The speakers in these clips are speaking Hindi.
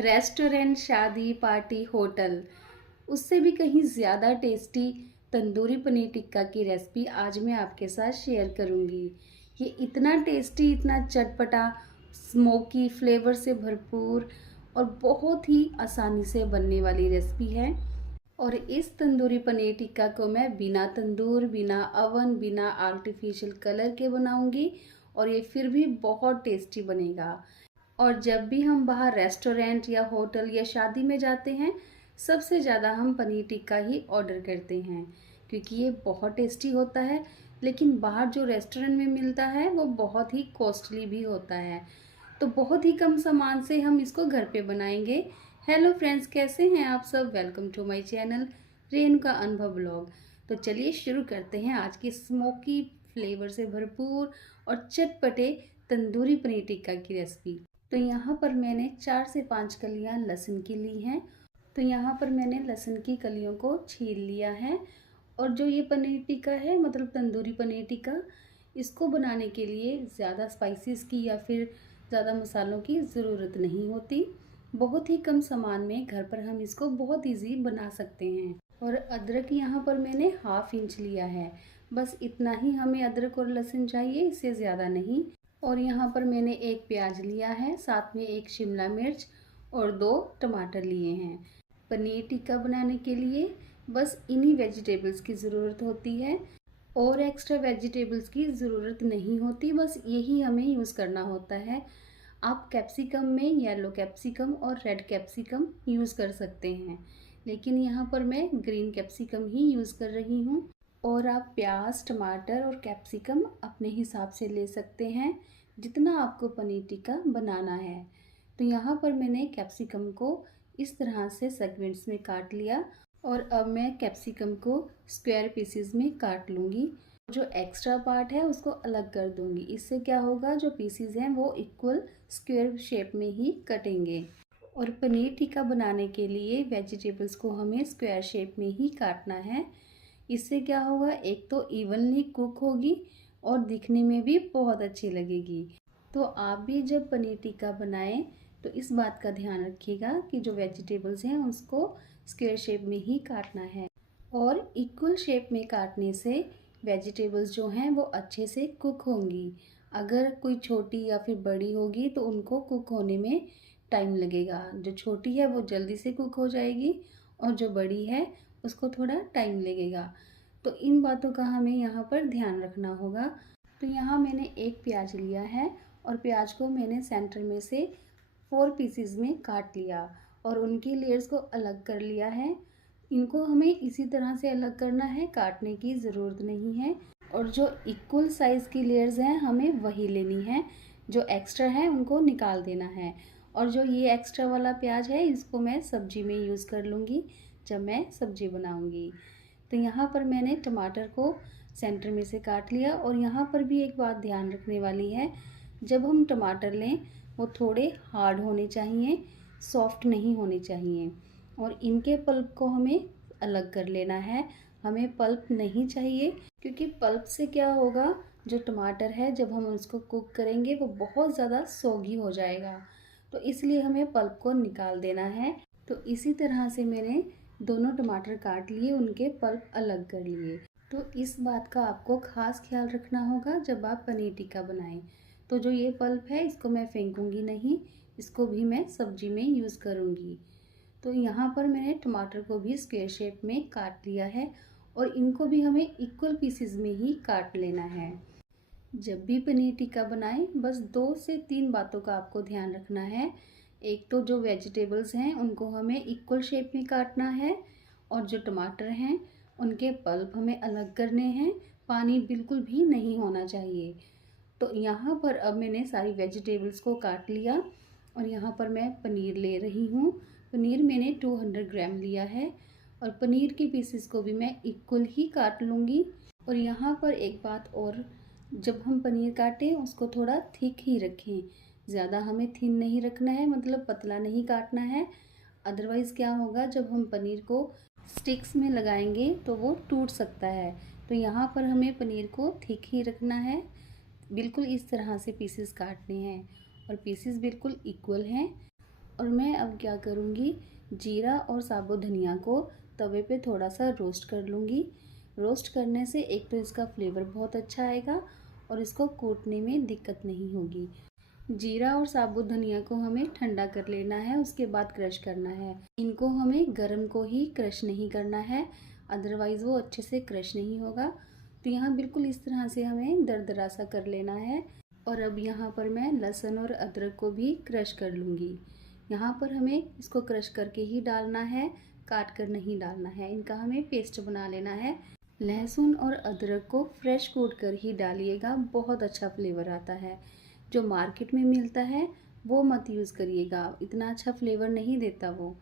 रेस्टोरेंट, शादी, पार्टी, होटल, उससे भी कहीं ज़्यादा टेस्टी तंदूरी पनीर टिक्का की रेसिपी आज मैं आपके साथ शेयर करूंगी। ये इतना टेस्टी, इतना चटपटा, स्मोकी फ्लेवर से भरपूर और बहुत ही आसानी से बनने वाली रेसिपी है। और इस तंदूरी पनीर टिक्का को मैं बिना तंदूर, बिना अवन, बिना आर्टिफिशियल कलर के बनाऊंगी और ये फिर भी बहुत टेस्टी बनेगा। और जब भी हम बाहर रेस्टोरेंट या होटल या शादी में जाते हैं, सबसे ज़्यादा हम पनीर टिक्का ही ऑर्डर करते हैं क्योंकि ये बहुत टेस्टी होता है। लेकिन बाहर जो रेस्टोरेंट में मिलता है वो बहुत ही कॉस्टली भी होता है। तो बहुत ही कम सामान से हम इसको घर पे बनाएंगे। हेलो फ्रेंड्स, कैसे हैं आप सब? Welcome to my channel Renuka Anubhav blog. तो चलिए शुरू करते हैं आज की स्मोकी फ्लेवर से भरपूर और चटपटे तंदूरी पनीर टिक्का की रेसिपी। तो यहाँ पर मैंने 4 से 5 कलियाँ लहसुन की ली हैं। तो यहाँ पर मैंने लहसुन की कलियों को छील लिया है। और जो ये पनीर टिक्का है, मतलब तंदूरी पनीर टिक्का, इसको बनाने के लिए ज़्यादा स्पाइसेस की या फिर ज़्यादा मसालों की ज़रूरत नहीं होती। बहुत ही कम सामान में घर पर हम इसको बहुत ईजी बना सकते हैं। और अदरक यहाँ पर मैंने 1/2 इंच लिया है। बस इतना ही हमें अदरक और लहसुन चाहिए, इससे ज़्यादा नहीं। और यहाँ पर मैंने 1 प्याज लिया है, साथ में 1 शिमला मिर्च और 2 टमाटर लिए हैं। पनीर टिक्का बनाने के लिए बस इन्हीं वेजिटेबल्स की ज़रूरत होती है और एक्स्ट्रा वेजिटेबल्स की ज़रूरत नहीं होती, बस यही हमें यूज़ करना होता है। आप कैप्सिकम में येलो कैप्सिकम और रेड कैप्सिकम यूज़ कर सकते हैं, लेकिन यहाँ पर मैं ग्रीन कैप्सिकम ही यूज़ कर रही हूँ। और आप प्याज, टमाटर और कैप्सिकम अपने हिसाब से ले सकते हैं जितना आपको पनीर टिक्का बनाना है। तो यहाँ पर मैंने कैप्सिकम को इस तरह से सेगमेंट्स में काट लिया और अब मैं कैप्सिकम को स्क्वायर पीसेस में काट लूँगी। जो एक्स्ट्रा पार्ट है उसको अलग कर दूँगी। इससे क्या होगा, जो पीसेस हैं वो इक्वल स्क्वायर शेप में ही कटेंगे। और पनीर टिक्का बनाने के लिए वेजिटेबल्स को हमें स्क्वायर शेप में ही काटना है। इससे क्या होगा, एक तो इवनली कुक होगी और दिखने में भी बहुत अच्छी लगेगी। तो आप भी जब पनीर टिक्का बनाएं तो इस बात का ध्यान रखिएगा कि जो वेजिटेबल्स हैं उसको स्क्वायर शेप में ही काटना है। और इक्वल शेप में काटने से वेजिटेबल्स जो हैं वो अच्छे से कुक होंगी। अगर कोई छोटी या फिर बड़ी होगी तो उनको कुक होने में टाइम लगेगा। जो छोटी है वो जल्दी से कुक हो जाएगी और जो बड़ी है उसको थोड़ा टाइम लगेगा। तो इन बातों का हमें यहाँ पर ध्यान रखना होगा। तो यहाँ मैंने 1 प्याज लिया है और प्याज को मैंने सेंटर में से 4 पीसेस में काट लिया और उनकी लेयर्स को अलग कर लिया है। इनको हमें इसी तरह से अलग करना है, काटने की ज़रूरत नहीं है। और जो इक्वल साइज़ की लेयर्स हैं हमें वही लेनी है, जो एक्स्ट्रा है उनको निकाल देना है। और जो ये एक्स्ट्रा वाला प्याज है इसको मैं सब्जी में यूज़ कर लूँगी जब मैं सब्जी बनाऊँगी। तो यहाँ पर मैंने टमाटर को सेंटर में से काट लिया। और यहाँ पर भी एक बात ध्यान रखने वाली है, जब हम टमाटर लें वो थोड़े हार्ड होने चाहिए, सॉफ्ट नहीं होने चाहिए। और इनके पल्प को हमें अलग कर लेना है। हमें पल्प नहीं चाहिए क्योंकि पल्प से क्या होगा, जो टमाटर है जब हम उसको कुक करेंगे वो बहुत ज़्यादा सॉगी हो जाएगा। तो इसलिए हमें पल्प को निकाल देना है। तो इसी तरह से मैंने दोनों टमाटर काट लिए, उनके पल्प अलग कर लिए। तो इस बात का आपको ख़ास ख्याल रखना होगा जब आप पनीर टिक्का बनाएं। तो जो ये पल्प है इसको मैं फेंकूंगी नहीं, इसको भी मैं सब्जी में यूज़ करूंगी। तो यहाँ पर मैंने टमाटर को भी स्क्वायर शेप में काट लिया है और इनको भी हमें इक्वल पीसेस में ही काट लेना है। जब भी पनीर टिक्का बनाएं बस 2 से 3 बातों का आपको ध्यान रखना है। एक तो जो वेजिटेबल्स हैं उनको हमें इक्वल शेप में काटना है और जो टमाटर हैं उनके पल्प हमें अलग करने हैं। पानी बिल्कुल भी नहीं होना चाहिए। तो यहाँ पर अब मैंने सारी वेजिटेबल्स को काट लिया और यहाँ पर मैं पनीर ले रही हूँ। पनीर मैंने 200 ग्राम लिया है और पनीर के पीसेस को भी मैं इक्वल ही काट लूँगी। और यहाँ पर एक बात और, जब हम पनीर काटें उसको थोड़ा थिक ही रखें, ज़्यादा हमें थिन नहीं रखना है, मतलब पतला नहीं काटना है। अदरवाइज़ क्या होगा, जब हम पनीर को स्टिक्स में लगाएंगे तो वो टूट सकता है। तो यहाँ पर हमें पनीर को थिक ही रखना है। बिल्कुल इस तरह से पीसेस काटने हैं और पीसेस बिल्कुल इक्वल हैं। और मैं अब क्या करूँगी, जीरा और साबुत धनिया को तवे पे थोड़ा सा रोस्ट कर लूँगी। रोस्ट करने से एक तो इसका फ्लेवर बहुत अच्छा आएगा और इसको कूटने में दिक्कत नहीं होगी। जीरा और साबुत धनिया को हमें ठंडा कर लेना है, उसके बाद क्रश करना है। इनको हमें गरम को ही क्रश नहीं करना है, अदरवाइज़ वो अच्छे से क्रश नहीं होगा। तो यहाँ बिल्कुल इस तरह से हमें दरदरा सा कर लेना है। और अब यहाँ पर मैं लहसुन और अदरक को भी क्रश कर लूँगी। यहाँ पर हमें इसको क्रश करके ही डालना है, काट कर नहीं डालना है। इनका हमें पेस्ट बना लेना है। लहसुन और अदरक को फ्रेश कूट कर ही डालिएगा, बहुत अच्छा फ्लेवर आता है। जो मार्केट में मिलता है वो मत यूज़ करिएगा, इतना अच्छा फ्लेवर नहीं देता वो।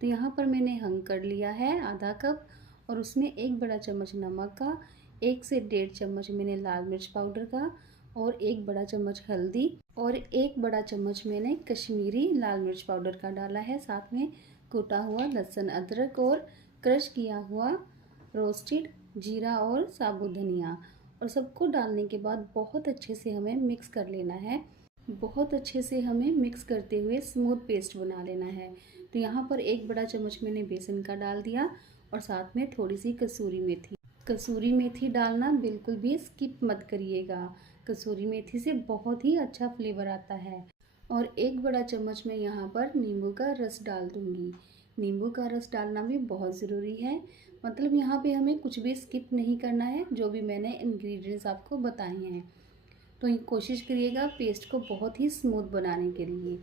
तो यहाँ पर मैंने हंग कर लिया है आधा कप, और उसमें 1 बड़ा चम्मच नमक का, 1 से 1.5 चम्मच मैंने लाल मिर्च पाउडर का, और 1 बड़ा चम्मच हल्दी, और 1 बड़ा चम्मच मैंने कश्मीरी लाल मिर्च पाउडर का डाला है। साथ में कूटा हुआ लहसुन अदरक और क्रश किया हुआ रोस्टेड जीरा और साबुत धनिया, और सबको डालने के बाद बहुत अच्छे से हमें मिक्स कर लेना है। बहुत अच्छे से हमें मिक्स करते हुए स्मूथ पेस्ट बना लेना है। तो यहाँ पर 1 बड़ा चम्मच मैंने बेसन का डाल दिया, और साथ में थोड़ी सी कसूरी मेथी। कसूरी मेथी डालना बिल्कुल भी स्किप मत करिएगा, कसूरी मेथी से बहुत ही अच्छा फ्लेवर आता है। और 1 बड़ा चम्मच मैं यहाँ पर नींबू का रस डाल दूँगी। नींबू का रस डालना भी बहुत ज़रूरी है, मतलब यहाँ पे हमें कुछ भी स्किप नहीं करना है, जो भी मैंने इंग्रेडिएंट्स आपको बताए हैं। तो कोशिश करिएगा पेस्ट को बहुत ही स्मूथ बनाने के लिए।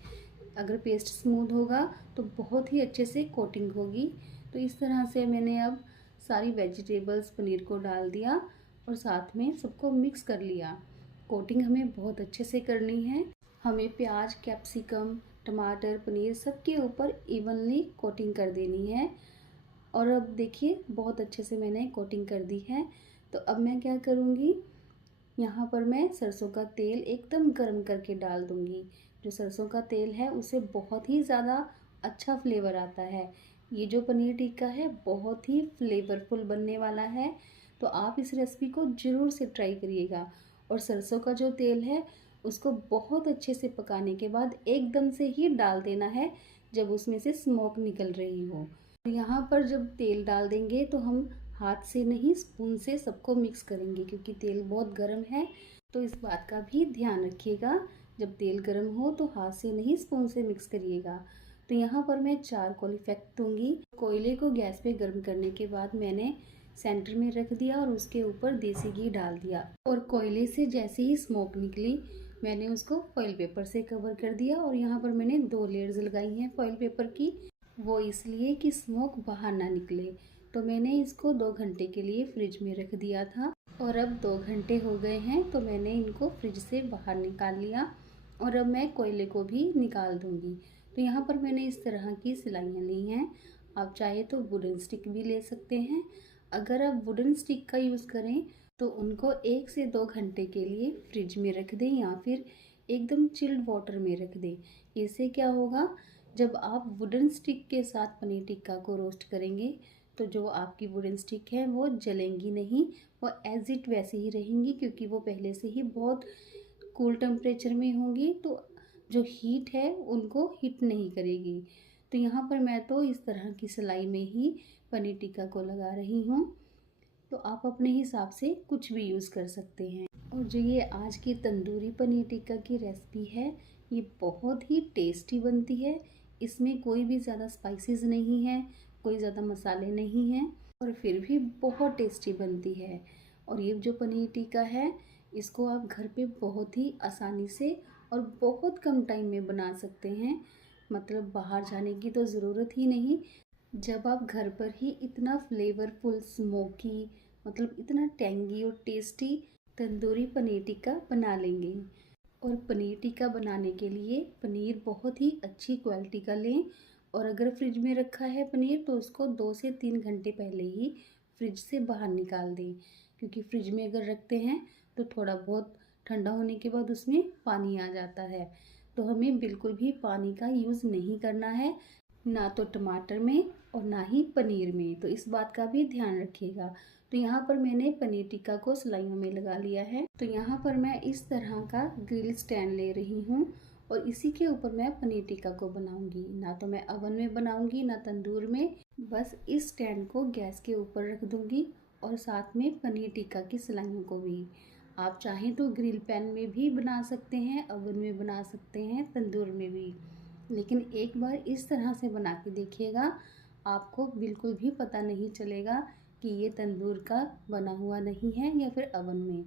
अगर पेस्ट स्मूथ होगा तो बहुत ही अच्छे से कोटिंग होगी। तो इस तरह से मैंने अब सारी वेजिटेबल्स पनीर को डाल दिया और साथ में सबको मिक्स कर लिया। कोटिंग हमें बहुत अच्छे से करनी है। हमें प्याज, कैप्सिकम, टमाटर, पनीर सबके ऊपर इवनली कोटिंग कर देनी है। और अब देखिए बहुत अच्छे से मैंने कोटिंग कर दी है। तो अब मैं क्या करूँगी, यहाँ पर मैं सरसों का तेल एकदम गर्म करके डाल दूँगी। जो सरसों का तेल है उससे बहुत ही ज़्यादा अच्छा फ्लेवर आता है। ये जो पनीर टिक्का है बहुत ही फ्लेवरफुल बनने वाला है। तो आप इस रेसिपी को ज़रूर से ट्राई करिएगा। और सरसों का जो तेल है उसको बहुत अच्छे से पकाने के बाद एकदम से ही डाल देना है जब उसमें से स्मोक निकल रही हो। यहाँ पर जब तेल डाल देंगे तो हम हाथ से नहीं स्पून से सबको मिक्स करेंगे, क्योंकि तेल बहुत गर्म है। तो इस बात का भी ध्यान रखिएगा, जब तेल गर्म हो तो हाथ से नहीं स्पून से मिक्स करिएगा। तो यहाँ पर मैं चारकोल इफेक्ट दूंगी। कोयले को गैस पे गर्म करने के बाद मैंने सेंटर में रख दिया और उसके ऊपर देसी घी डाल दिया, और कोयले से जैसे ही स्मोक निकली मैंने उसको फॉइल पेपर से कवर कर दिया। और यहाँ पर मैंने 2 लेयर्स लगाई हैं फॉइल पेपर की, वो इसलिए कि स्मोक बाहर ना निकले। तो मैंने इसको 2 घंटे के लिए फ्रिज में रख दिया था, और अब 2 घंटे हो गए हैं तो मैंने इनको फ्रिज से बाहर निकाल लिया। और अब मैं कोयले को भी निकाल दूंगी। तो यहाँ पर मैंने इस तरह की सिलाइयाँ ली हैं। आप चाहे तो वुडन स्टिक भी ले सकते हैं। अगर आप वुडन स्टिक का यूज़ करें तो उनको 1 से 2 घंटे के लिए फ्रिज में रख दें, या फिर एकदम चिल्ड वाटर में रख दें। इससे क्या होगा, जब आप वुडन स्टिक के साथ पनीर टिक्का को रोस्ट करेंगे तो जो आपकी वुडन स्टिक है वो जलेंगी नहीं, वो एज इट वैसे ही रहेंगी, क्योंकि वो पहले से ही बहुत कूल टेम्परेचर में होंगी। तो जो हीट है उनको हिट नहीं करेगी। तो यहाँ पर मैं तो इस तरह की सिलाई में ही पनीर टिक्का को लगा रही हूँ। तो आप अपने हिसाब से कुछ भी यूज़ कर सकते हैं। और जो ये आज की तंदूरी पनीर टिक्का की रेसिपी है ये बहुत ही टेस्टी बनती है। इसमें कोई भी ज़्यादा स्पाइसेस नहीं है, कोई ज़्यादा मसाले नहीं हैं, और फिर भी बहुत टेस्टी बनती है। और ये जो पनीर टिक्का है इसको आप घर पे बहुत ही आसानी से और बहुत कम टाइम में बना सकते हैं। मतलब बाहर जाने की तो ज़रूरत ही नहीं। जब आप घर पर ही इतना फ्लेवरफुल, स्मोकी, मतलब इतना टेंगी और टेस्टी तंदूरी पनीर टिक्का बना लेंगे। और पनीर टिक्का बनाने के लिए पनीर बहुत ही अच्छी क्वालिटी का लें, और अगर फ्रिज में रखा है पनीर तो उसको 2 से 3 घंटे पहले ही फ्रिज से बाहर निकाल दें, क्योंकि फ्रिज में अगर रखते हैं तो थोड़ा बहुत ठंडा होने के बाद उसमें पानी आ जाता है। तो हमें बिल्कुल भी पानी का यूज़ नहीं करना है, ना तो टमाटर में और ना ही पनीर में। तो इस बात का भी ध्यान रखिएगा। तो यहाँ पर मैंने पनीर टिक्का को सिलाइयों में लगा लिया है। तो यहाँ पर मैं इस तरह का ग्रिल स्टैंड ले रही हूँ, और इसी के ऊपर मैं पनीर टिक्का को बनाऊंगी। ना तो मैं अवन में बनाऊंगी ना तंदूर में, बस इस स्टैंड को गैस के ऊपर रख दूंगी और साथ में पनीर टिक्का की सिलाइयों को भी। आप चाहें तो ग्रिल पैन में भी बना सकते हैं, अवन में बना सकते हैं, तंदूर में भी। लेकिन एक बार इस तरह से बना के देखिएगा, आपको बिल्कुल भी पता नहीं चलेगा कि ये तंदूर का बना हुआ नहीं है या फिर अवन में।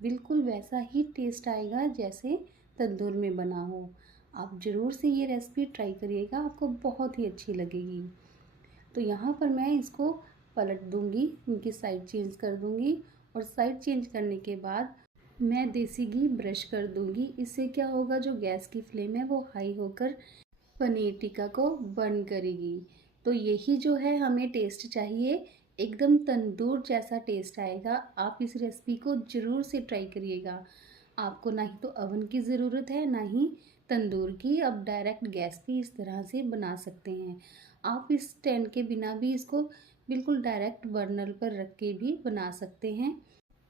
बिल्कुल वैसा ही टेस्ट आएगा जैसे तंदूर में बना हो। आप ज़रूर से ये रेसिपी ट्राई करिएगा, आपको बहुत ही अच्छी लगेगी। तो यहाँ पर मैं इसको पलट दूँगी, इनकी साइड चेंज कर दूँगी और साइड चेंज करने के बाद मैं देसी घी ब्रश कर दूँगी। इससे क्या होगा, जो गैस की फ्लेम है वो हाई होकर पनीर टिक्का को बर्न करेगी। तो यही जो है हमें टेस्ट चाहिए, एकदम तंदूर जैसा टेस्ट आएगा। आप इस रेसिपी को ज़रूर से ट्राई करिएगा। आपको ना ही तो अवन की ज़रूरत है ना ही तंदूर की, अब डायरेक्ट गैस पे इस तरह से बना सकते हैं। आप इस स्टैंड के बिना भी इसको बिल्कुल डायरेक्ट बर्नर पर रख के भी बना सकते हैं।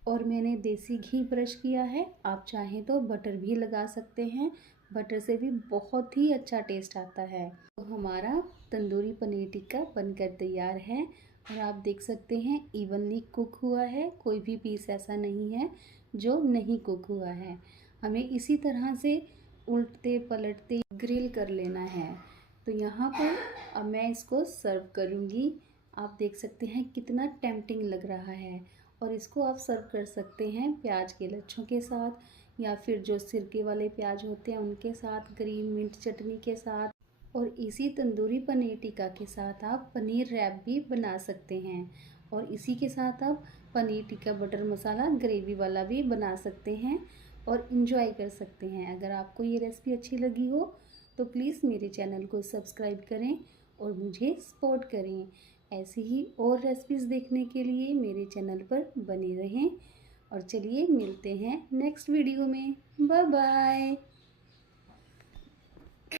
और मैंने देसी घी ब्रश किया है, आप चाहें तो बटर भी लगा सकते हैं, बटर से भी बहुत ही अच्छा टेस्ट आता है। तो हमारा तंदूरी पनीर टिक्का बनकर तैयार है और आप देख सकते हैं इवनली कुक हुआ है, कोई भी पीस ऐसा नहीं है जो नहीं कुक हुआ है। हमें इसी तरह से उल्टते पलटते ग्रिल कर लेना है। तो यहाँ पर अब मैं इसको सर्व करूँगी। आप देख सकते हैं कितना टेम्पटिंग लग रहा है और इसको आप सर्व कर सकते हैं प्याज के लच्छों के साथ या फिर जो सिरके वाले प्याज होते हैं उनके साथ, ग्रीन मिंट चटनी के साथ। और इसी तंदूरी पनीर टिक्का के साथ आप पनीर रैप भी बना सकते हैं और इसी के साथ आप पनीर टिक्का बटर मसाला ग्रेवी वाला भी बना सकते हैं और इन्जॉय कर सकते हैं। अगर आपको ये रेसिपी अच्छी लगी हो तो प्लीज़ मेरे चैनल को सब्सक्राइब करें और मुझे सपोर्ट करें। ऐसी ही और रेसिपीज़ देखने के लिए मेरे चैनल पर बने रहें और चलिए मिलते हैं नेक्स्ट वीडियो में। Bye bye.